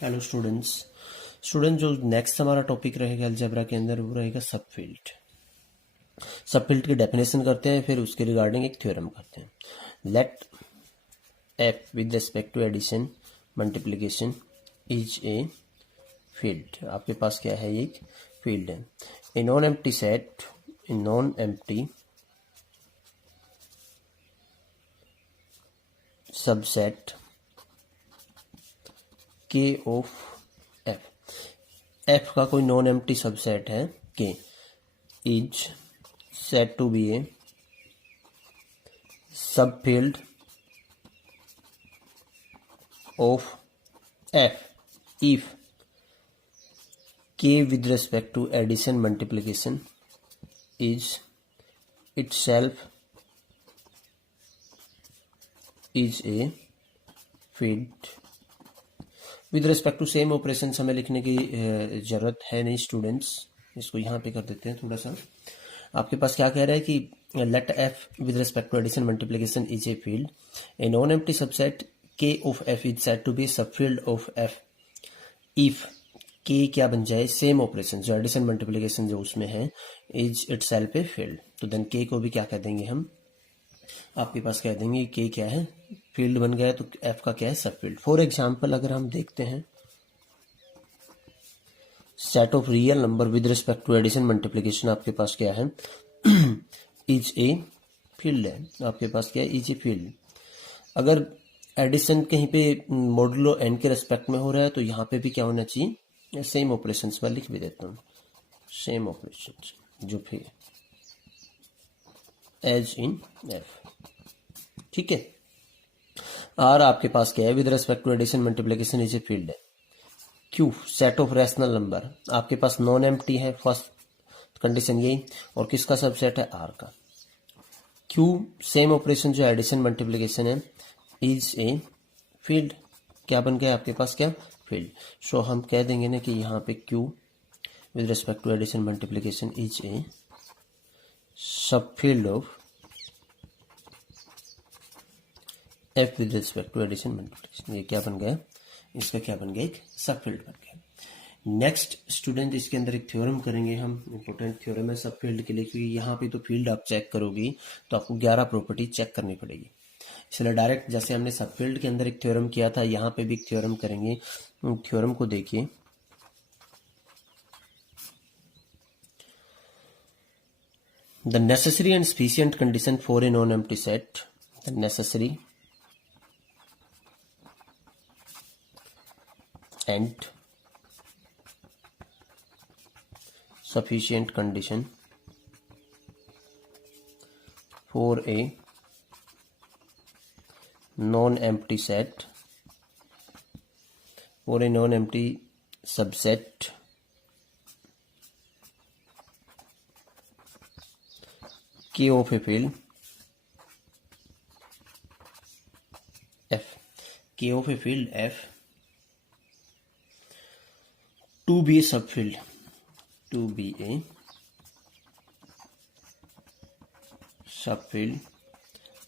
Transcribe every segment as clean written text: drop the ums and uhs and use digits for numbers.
Hello students जो next हमारा topic रहेगा अलजेब्रा के अंदर वो रहेगा सबफील्ड। सबफील्ड की डेफिनेशन करते हैं, फिर उसके रिगार्डिंग एक थ्योरम करते हैं। Let F with respect to addition multiplication is a field. आपके पास क्या है, एक फील्ड है। A non empty set, a non empty subset K of F. F का कोई नॉन एम्प्टी सबसेट है K is set to be a subfield of F if K with respect to addition multiplication is itself is a field। With respect to same operation हमें लिखने की जरूरत है नहीं students, इसको यहाँ पे कर देते हैं थोड़ा सा। आपके पास क्या कह रहा है कि let F with respect to addition multiplication is a field, a non empty subset K of F is set to be subfield of F if K क्या बन जाए, सेम ऑपरेशन जो एडिशन मल्टीप्लिकेशन जो उसमें है इज इटसेल्फ ए फील्ड। तो then K को भी क्या कह देंगे हम, आपके पास कह देंगे के क्या है, फील्ड बन गया, तो एफ का क्या है, सब फील्ड। फॉर एग्जाम्पल अगर हम देखते हैं set of real number with respect to addition multiplication, आपके पास क्या है इज ए फील्ड है। आपके पास क्या है, इज ए फील्ड। अगर एडिशन कहीं पे मॉडुलो एन के रेस्पेक्ट में हो रहा है तो यहाँ पे भी क्या होना चाहिए, सेम ऑपरेशन पर लिख भी देता हूँ, सेम ऑपरेशन जो फिर एज इन एफ, ठीक है। और आपके पास क्या है, with respect to addition multiplication is a field है। Q set of rational number, आपके पास नॉन एम्प्टी है, फर्स्ट कंडीशन यही, और किसका सबसेट है, आर का। क्यू सेम ऑपरेशन जो एडिशन मल्टीप्लिकेशन है इज ए फील्ड, क्या बन गया आपके पास, क्या फील्ड। सो हम कह देंगे ना कि यहाँ पे Q with respect to addition multiplication is a subfield of F with respect to addition multiplication. ये क्या बन गया, इसका क्या बन गया, एक सब फील्ड बन गया। नेक्स्ट स्टूडेंट इसके अंदर एक थ्योरम करेंगे हम, इंपॉर्टेंट थ्योरम है सब फील्ड के लिए, क्योंकि यहाँ पे तो फील्ड आप चेक करोगी तो आपको 11 प्रॉपर्टी चेक करनी पड़ेगी। इसलिए डायरेक्ट जैसे हमने सब फील्ड के अंदर एक थ्योरम किया था, यहाँ पे भी एक थ्योरम करेंगे। थ्योरम को देखिए, the necessary and sufficient condition for a non empty set, the necessary and sufficient condition for a non-empty set, for a non-empty subset K of a field F, K of a field F to be a subfield, to be a subfield.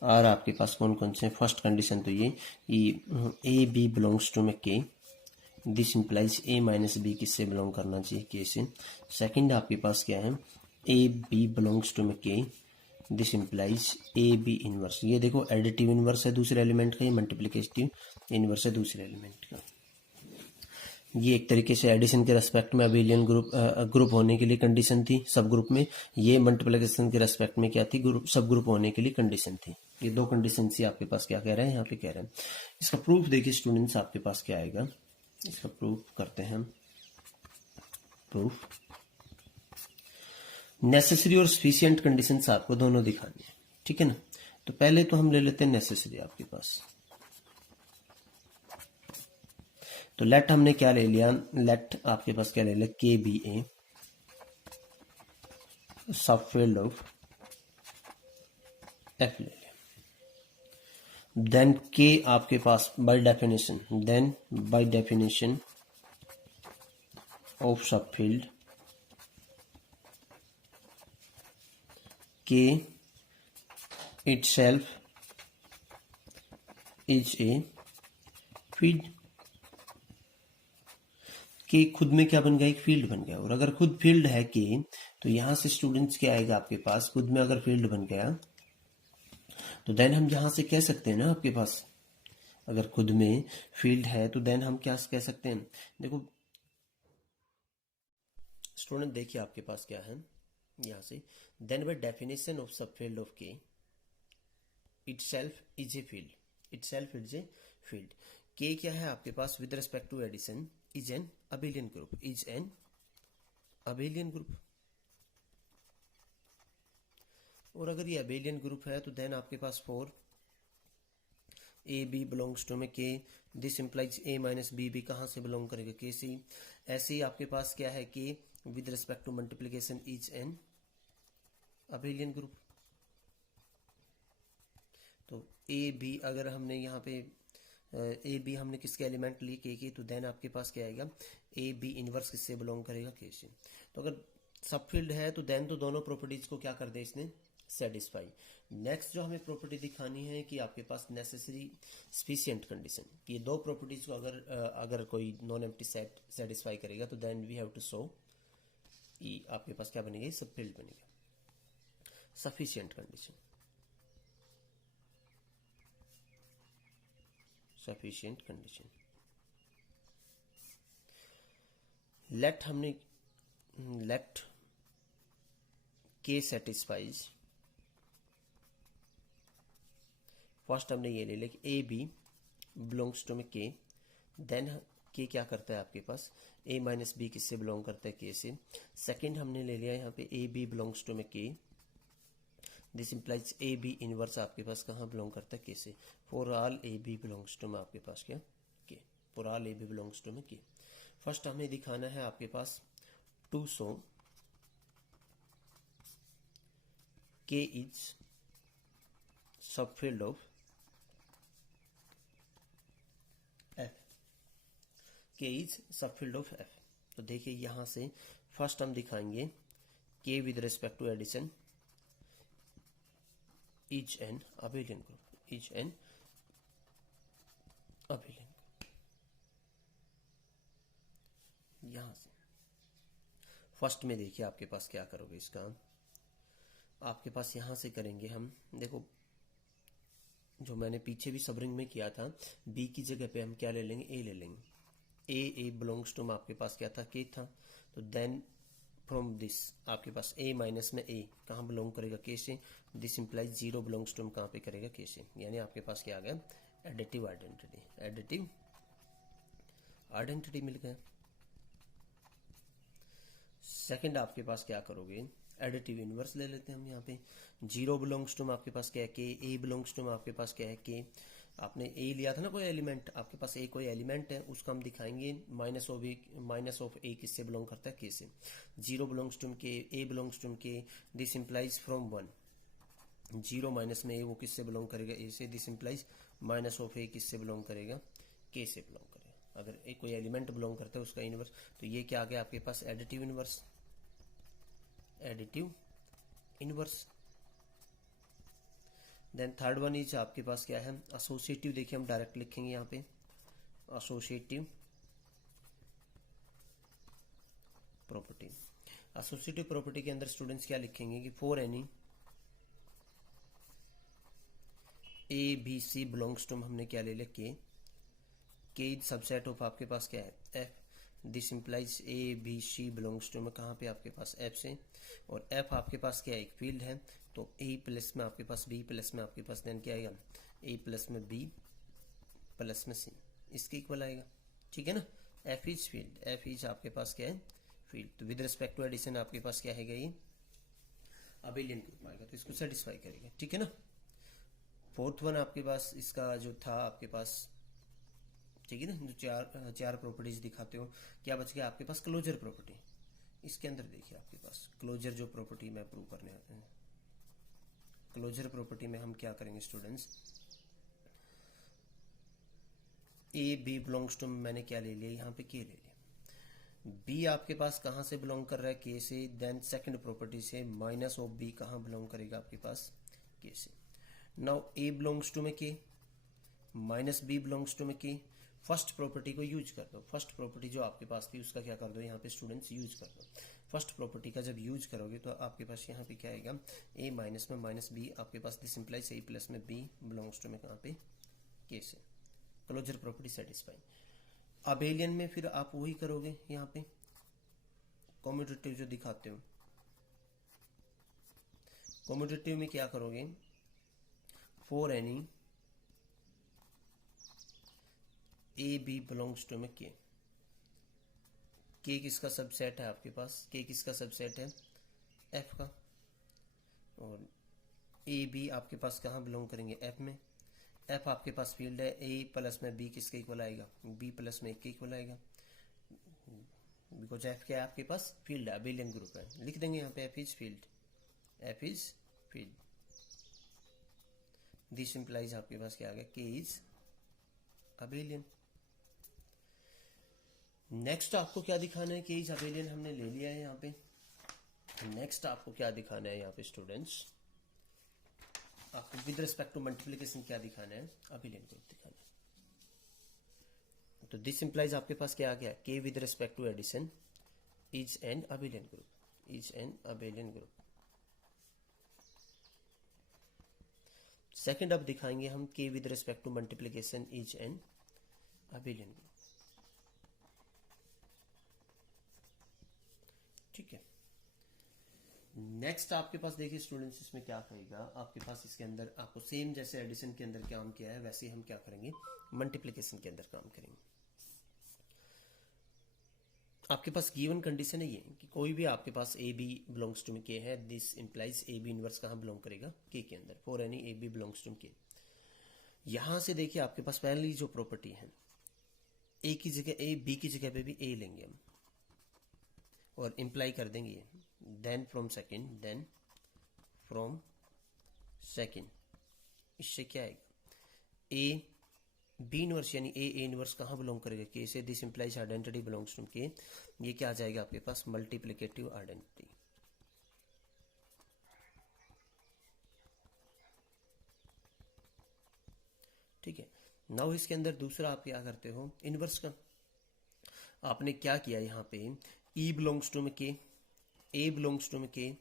और आपके पास कौन कौन से, first condition तो ये A B belongs to में के, this implies a minus b किससे बिलोंग करना चाहिए, के से। सेकंड आपके पास क्या है, ए बी बिलोंग्स टू में के, this implies A B inverse. ये देखो एडिटिव इनवर्स है दूसरे एलिमेंट का, ये मल्टीप्लिकेटिव इनवर्स है दूसरे एलिमेंट का। ये एक तरीके से एडिशन के रेस्पेक्ट में अबेलियन ग्रुप होने के लिए कंडीशन थी सब ग्रुप में, ये मल्टीप्लिकेशन के रेस्पेक्ट में क्या थी, ग्रुप सब ग्रुप होने के लिए कंडीशन थी। ये दो कंडीशन थी। आपके पास क्या कह रहे हैं, यहाँ पे कह रहे हैं, इसका प्रूफ देखिए स्टूडेंट्स, आपके पास क्या आएगा, इसका प्रूफ करते हैं हम। प्रूफ नेसेसरी और सफिशिएंट कंडीशंस आपको दोनों दिखानी है, ठीक है ना। तो पहले तो हम ले लेते हैं नेसेसरी। आपके पास तो लेट हमने क्या ले लिया, लेट आपके पास क्या ले लिया, K be a subfield of F ले लिया। देन के आपके पास by definition, then by definition of subfield K itself is a field। के खुद में क्या बन गया, एक फील्ड बन गया। और अगर खुद फील्ड है के, तो यहां से स्टूडेंट्स क्या आएगा आपके पास, खुद में अगर फील्ड बन गया तो देन हम यहां से कह सकते हैं ना आपके पास, अगर खुद में फील्ड है तो देन हम क्या कह सकते हैं। देखो स्टूडेंट देखिए आपके पास क्या है यहां से, देन बाय डेफिनेशन ऑफ सब फील्ड ऑफ के itself is a field, itself is a field। k क्या है आपके पास with respect to addition, is an abelian group, is an abelian group. और अगर ये अबेलियन ग्रुप है तो देन आपके पास for a B belongs to में के, this implies a minus b भी कहां से बिलोंग करेगा, के सी। ऐसे ही आपके पास क्या है कि with respect to multiplication is an abelian group. तो ए बी अगर हमने यहाँ पे ए बी हमने किसके एलिमेंट लिए के की, तो देन आपके पास क्या आएगा, ए बी इनवर्स किससे बिलोंग करेगा, के से। तो अगर सब फील्ड है तो देन तो दोनों प्रॉपर्टीज को क्या कर दे इसने, सेटिस्फाई। नेक्स्ट जो हमें प्रॉपर्टी दिखानी है कि आपके पास नेसेसरी स्फिशिएंट कंडीशन, ये दो प्रॉपर्टीज को अगर कोई नॉन एम्प्टी सेट सेटिस्फाई करेगा तो then we have to show E आपके पास क्या बनेगा, सब फील्ड बनेगा। Sufficient condition, sufficient condition. Let हमने लेट के सेटिस्फाइज, फर्स्ट हमने ये ले लिया कि ए बी बिलोंग्स टू में के, देन के क्या करता है आपके पास, ए माइनस बी किससे बिलोंग करता है, के से। सेकंड हमने ले लिया यहाँ पे ए बी बिलोंग्स टू में के, this implies A B inverse आपके पास कहाँ बिलोंग करता है, के से। For all A B belongs to में आपके पास क्या, K, for all A B belongs to में के। फर्स्ट हमें दिखाना है आपके पास to show K is subfield of F, K is subfield of F. तो देखिए यहां से फर्स्ट हम दिखाएंगे K with respect to addition is an abelian group, is an abelian group. यहां से फर्स्ट में देखिए आपके पास क्या करोगे, इसका आपके पास यहां से करेंगे हम, देखो जो मैंने पीछे भी सबरिंग में किया था, बी की जगह पे हम क्या ले लेंगे, ए ले लेंगे। ए बिलोंग्स टू में आपके पास क्या था, के था। तो देन फ्रॉम दिस आपके पास ए माइनस में ए कहाँ बिलोंग करेगा, के से। This implies zero belongs to में कहाँ पे करेगा, के से। यानी आपके पास क्या आ गया, एडिटिव आइडेंटिटी, एडिटिव आइडेंटिटी मिल गया। सेकंड आपके पास क्या करोगे, एडिटिव इनवर्स ले लेते हैं हम यहाँ पे। जीरो बिलोंग्स टू में आपके पास क्या है, के। ए बिलोंग्स टू में आपके पास क्या है, के। आपने ए लिया था ना कोई एलिमेंट, आपके पास ए कोई एलिमेंट है, उसका हम दिखाएंगे माइनस ऑफ ए किससे बिलोंग करता है, के से। जीरो बिलोंग्स टू के, ए बिलोंग्स टू के, this implies from one, zero minus में ए वो किससे बिलोंग करेगा, ए से। दिस इंप्लाइज माइनस ऑफ ए किससे बिलोंग करेगा, के से बिलोंग करेगा। अगर ए कोई एलिमेंट बिलोंग करता है उसका इनवर्स, तो ये क्या आ गया आपके पास, additive inverse, additive inverse. Then third one is आपके पास क्या है, एसोसिएटिव। देखिए हम डायरेक्ट लिखेंगे यहाँ पे एसोसिएटिव प्रॉपर्टी। एसोसिएटिव प्रॉपर्टी के अंदर स्टूडेंट्स क्या लिखेंगे कि for any A B C belongs to, हमने क्या ले लिया, के इज सबसेट ऑफ आपके पास क्या है, F. This implies A B C belongs to में कहाँ पे आपके पास, एफ से। और एफ आपके पास क्या है, एक फील्ड है। तो ए प्लस में आपके पास बी प्लस में आपके पास देन क्या आएगा, ए प्लस में बी प्लस में सी, इसके इक्वल आएगा। ठीक है ना, F is field, F is आपके पास क्या है, फील्ड। तो विद रिस्पेक्ट टू एडिशन आपके पास क्या है, ये अबेलियन ग्रुप आएगा, तो इसको सेटिस्फाई करेगा। ठीक है ना। फोर्थ वन आपके पास इसका जो था आपके पास, ठीक है ना, जो चार प्रॉपर्टीज दिखाते हो, क्या बच गया आपके पास, क्लोजर प्रॉपर्टी। इसके अंदर देखिए आपके पास क्लोजर जो प्रॉपर्टी में प्रूव करने आते हैं, क्लोजर प्रॉपर्टी में हम क्या करेंगे students, A B belongs to में मैंने क्या ले लिया, यहाँ पे के ले लिया। बी आपके पास कहाँ से बिलोंग कर रहा है, के से। देन सेकंड प्रॉपर्टी से माइनस ऑफ बी कहाँ बिलोंग करेगा आपके पास, के से। नाउ ए बिलोंग्स टू में के, माइनस बी बिलोंग्स टू में के। फर्स्ट प्रॉपर्टी को यूज कर दो। फर्स्ट प्रॉपर्टी जो आपके पास थी उसका क्या कर दो, यहाँ पे स्टूडेंट्स यूज कर दो। फर्स्ट प्रॉपर्टी का जब यूज करोगे तो आपके पास यहाँ पे क्या आएगा, ए माइनस में माइनस बी, आपके पास दिस इंप्लाइज ए प्लस में बी बिलोंग्स टू में कहाँ पे के से, क्लोजर प्रॉपर्टी सेटिस्फाई। अबेलियन में फिर आप वही करोगे, यहाँ पे कॉम्यूटेटिव जो दिखाते हो, कॉम्यूटेटिव में क्या करोगे, for any A B belongs to में के किसका सबसेट है आपके पास, के किसका सबसेट है, एफ का, और ए बी आपके पास कहाँ बिलोंग करेंगे, एफ में। एफ आपके पास फील्ड है, ए प्लस में बी किसके इक्वल आएगा, बी प्लस में ए के इक्वल आएगा, बिकॉज एफ क्या है आपके पास, फील्ड है, अबेलियन ग्रुप है। लिख देंगे यहाँ पे F is field, F is field. This implies आपके पास क्या आ गया, के इज अबेलियन। नेक्स्ट आपको क्या दिखाना है, के इज अबेलियन हमने ले लिया है यहाँ पे। नेक्स्ट आपको क्या दिखाना है यहाँ पे स्टूडेंट्स, आपको विद रिस्पेक्ट टू मल्टीप्लिकेशन क्या दिखाना है, अबेलियन ग्रुप दिखाना है। तो दिस इंप्लाइज आपके पास क्या आ गया, K with respect to addition is an abelian group, is an abelian group. Second अब दिखाएंगे हम K with respect to multiplication is an abelian group. ठीक है। नेक्स्ट आपके पास देखिए स्टूडेंट्स, इसमें क्या कहेगा आपके पास, इसके अंदर आपको सेम जैसे एडिशन के अंदर काम किया है वैसे हम क्या करेंगे, मल्टीप्लिकेशन के अंदर काम करेंगे। आपके पास गिवन कंडीशन है ये कि कोई भी आपके पास A B belongs to K है, this implies A B inverse कहां बिलोंग करेगा, के अंदर, for any A B belongs to K. यहां से देखिए आपके पास पहली जो प्रॉपर्टी है, ए की जगह ए, बी की जगह पे भी ए लेंगे हम और इंप्लाई कर देंगे ये, देन फ्रॉम सेकेंड। इससे क्या आएगा, ए बी इनवर्स यानी ए इनवर्स कहां बिलोंग करेगा, के से, this implies identity belongs to K. ये क्या आ जाएगा आपके पास, मल्टीप्लिकेटिव आइडेंटिटी। ठीक है। नाउ इसके अंदर दूसरा आप क्या करते हो, इनवर्स का आपने क्या किया यहां पे, ई बिलोंग्स टू में के, ए बिलोंग्स टू में के,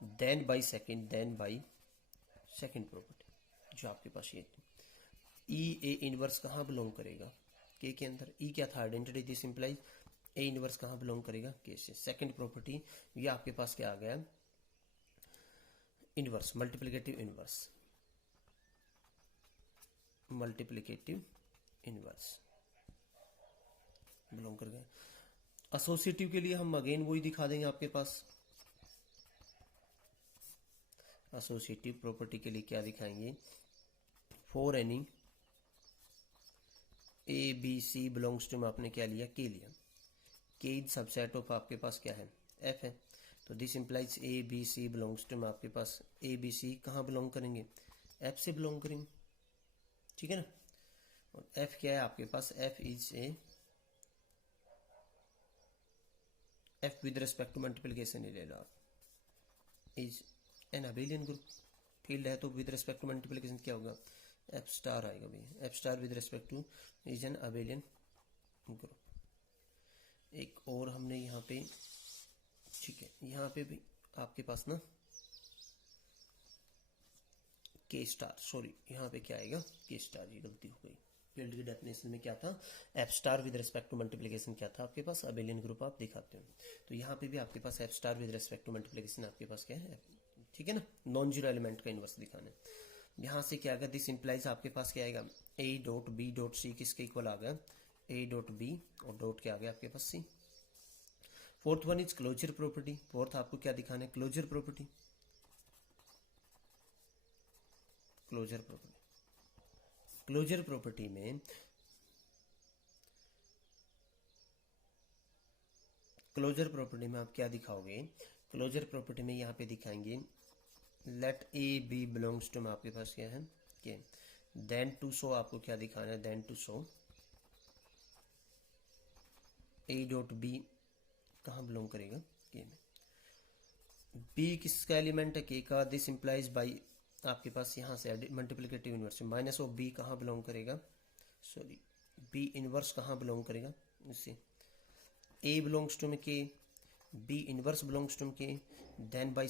देन बाई सेकेंड प्रॉपर्टी जो आपके पास ये थी, ई ए इनवर्स कहां बिलोंग करेगा, के अंदर। ई क्या था, identity, this implies A inverse कहां बिलोंग करेगा, के से। सेकंड प्रॉपर्टी ये आपके पास क्या आ गया, इनवर्स, मल्टीप्लिकेटिव इनवर्स बिलोंग कर गए। एसोसिएटिव के लिए हम अगेन वही दिखा देंगे आपके पास, एसोसिएटिव प्रॉपर्टी के लिए क्या दिखाएंगे, for any A B C belongs to में आपने क्या लिया, के लिया, के इज सबसेट ऑफ आपके पास क्या है, एफ है। तो this implies A B C belongs to में आपके पास ए बी सी कहां बिलोंग करेंगे, एफ से बिलोंग करेंगे। ठीक है ना। और एफ क्या है आपके पास, F is a, F with respect to multiplication ले लो, is an abelian group. Field है तो विद रिस्पेक्ट टू मल्टीप्लिकेशन क्या होगा, एफ स्टार आएगा भैया, F star with respect two is an abelian group. एक और हमने यहाँ पे, ठीक है, यहाँ पे भी आपके पास ना के स्टार, सॉरी यहाँ पे क्या आएगा, के स्टार, ये गलती हो गई। फील्ड की डेफिनेशन में क्या था, F star with respect to multiplication क्या था आपके पास, अबेलियन ग्रुप आप दिखाते हो। तो यहाँ पे भी आपके पास F star with respect to multiplication आपके पास क्या है, ठीक है ना, नॉन जीरो एलिमेंट का इनवर्स दिखाना है। यहां से क्या आएगा, दिस इंप्लाइज आपके पास क्या आएगा, a dot b dot c किसके इक्वल आ गया, ए डॉट बी और डॉट क्या आ गया आपके पास, c. Fourth one is closure property. Fourth आपको क्या दिखाना है, क्लोजर प्रॉपर्टी। क्लोजर प्रॉपर्टी में आप क्या दिखाओगे, क्लोजर प्रॉपर्टी में यहां पे दिखाएंगे, let A B belongs to में आपके पास क्या है, के। देन टू शो आपको क्या दिखाना है, then to show A dot B कहां बिलोंग करेगा, के में। बी किसका एलिमेंट है, के का, दिस इंप्लाइज बाई आपके पास यहां से multiplicative inverse minus of B कहां बिलोंग करेगा, सॉरी बी इनवर्स कहाँ बिलोंग करेगा, इससे ए बिलोंग्स टू में K, B inverse belongs to K, then by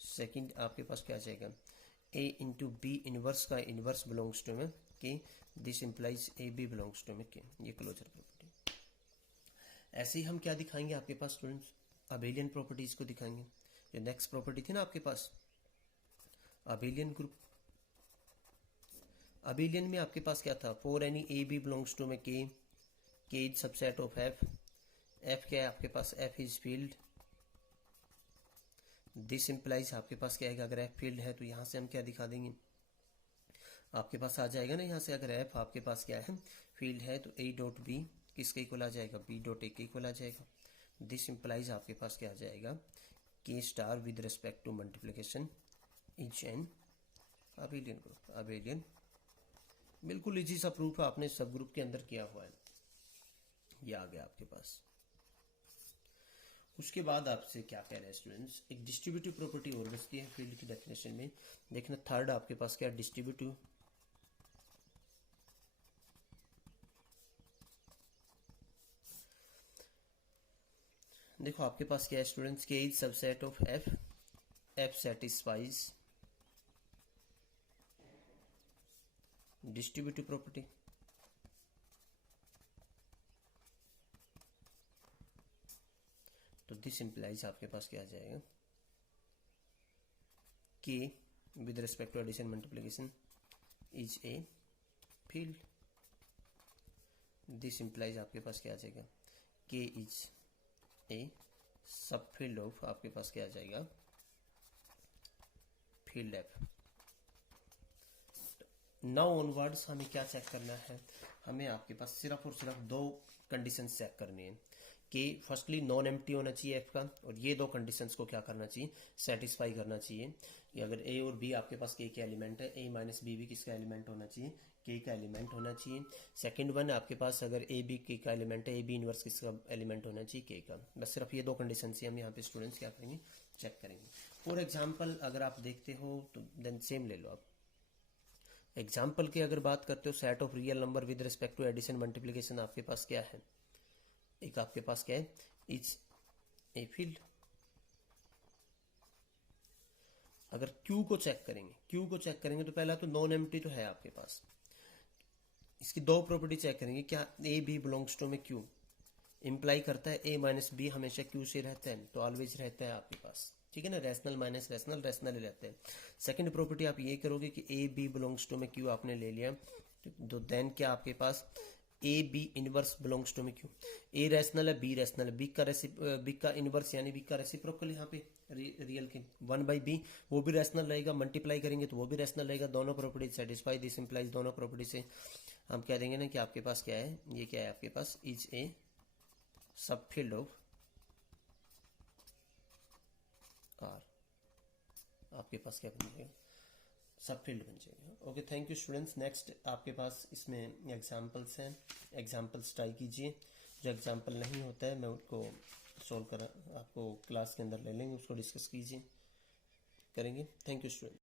second आपके पास क्या आ जाएगा, ए इंटू बी इनवर्स का इनवर्स बिलोंग्स टू में के, this implies A B belongs to में के, ये क्लोजर प्रॉपर्टी। ऐसे ही हम क्या दिखाएंगे आपके पास स्टूडेंट्स, अबेलियन प्रॉपर्टीज को दिखाएंगे। जो नेक्स्ट प्रॉपर्टी थी ना आपके पास अबेलियन ग्रुप, अबेलियन में आपके पास क्या था, for any A B belongs to में K is subset of F, F क्या है आपके पास, F is field, this implies आपके पास क्या है, अगर एफ फील्ड है तो यहां से हम क्या दिखा देंगे, आपके पास आ जाएगा ना यहाँ से, अगर एफ आपके पास क्या है फील्ड है तो ए डॉट बी किसके इक्वल आ जाएगा, बी डॉट ए के इक्वल आ जाएगा। दिस इंप्लाइज आपके पास क्या आ जाएगा, K star with respect to multiplication is an abelian group. Abelian बिल्कुल इजी सा प्रूफ आपने सब ग्रुप के अंदर किया हुआ है, ये आ गया आपके पास। उसके बाद आपसे क्या कह रहे हैं स्टूडेंट्स, एक डिस्ट्रीब्यूटिव प्रॉपर्टी और बचती है फील्ड की डेफिनेशन में। देखना थर्ड आपके पास क्या, डिस्ट्रीब्यूटिव, देखो आपके पास क्या है students, K is subset of F, F satisfies distributive property. तो दिस इंप्लाइज आपके पास क्या आ जाएगा, K with respect to addition multiplication is a field. This implies आपके पास क्या आ जाएगा, के is a subfield of आपके पास क्या आ जाएगा, फील्ड एफ। नाउ ऑनवर्ड्स हमें क्या चेक करना है, हमें आपके पास सिर्फ और सिर्फ दो कंडीशन चेक करनी है कि फर्स्टली नॉन एम्प्टी होना चाहिए एफ का, और ये दो कंडीशंस को क्या करना चाहिए, सेटिस्फाई करना चाहिए कि अगर ए और बी आपके पास के एलिमेंट है, ए माइनस बी भी किसका एलिमेंट होना चाहिए, के का एलिमेंट होना चाहिए। सेकंड वन आपके पास अगर ए बी के का एलिमेंट है, ए बी इनवर्स किसका एलिमेंट होना चाहिए, के का। बस सिर्फ ये दो कंडीशन से हम यहाँ पे स्टूडेंट्स क्या करेंगे, चेक करेंगे। फॉर एग्जाम्पल अगर आप देखते हो तो देन सेम ले लो आप। एग्जाम्पल की अगर बात करते हो, set of real number with respect to addition multiplication आपके पास क्या है, एक आपके पास क्या है, इज ए फील्ड। अगर क्यू को चेक करेंगे तो पहला तो नॉन एम्प्टी तो है आपके पास, इसकी दो प्रॉपर्टी चेक करेंगे, क्या ए बी बिलोंग्स टू में क्यू इंप्लाई करता है ए माइनस बी हमेशा क्यू से रहता है, तो ऑलवेज रहता है आपके पास, ठीक है ना, रैशनल माइनस रैशनल, रैशनल ही रहते हैं। सेकंड प्रॉपर्टी आप ये करोगे कि ए बी बिलोंग्स टू में क्यू आपने ले लिया, तो देन क्या आपके पास A B inverse belongs to में क्यू, ए रैशनल है बी रैशनल है, बी का इनवर्स यानी बी का रेसिप्रोकल यहाँ पे रियल के 1/b वो भी रैशनल रहेगा, मल्टीप्लाई करेंगे तो वो भी रैशनल रहेगा, दोनों प्रॉपर्टी सेटिस्फाई। दिस इंप्लाइज दोनों प्रॉपर्टी से हम कह देंगे ना कि आपके पास क्या है, ये क्या है आपके पास, is a subfield of are, आपके पास क्या बन जाएगा, सब फील्ड बन जाएगा। Okay thank you students. Next आपके पास इसमें एग्जांपल्स हैं, एग्जांपल्स ट्राई कीजिए, जो एग्जांपल नहीं होता है मैं उनको सॉल्व कर आपको क्लास के अंदर ले लेंगे, उसको डिस्कस कीजिए करेंगे। Thank you student.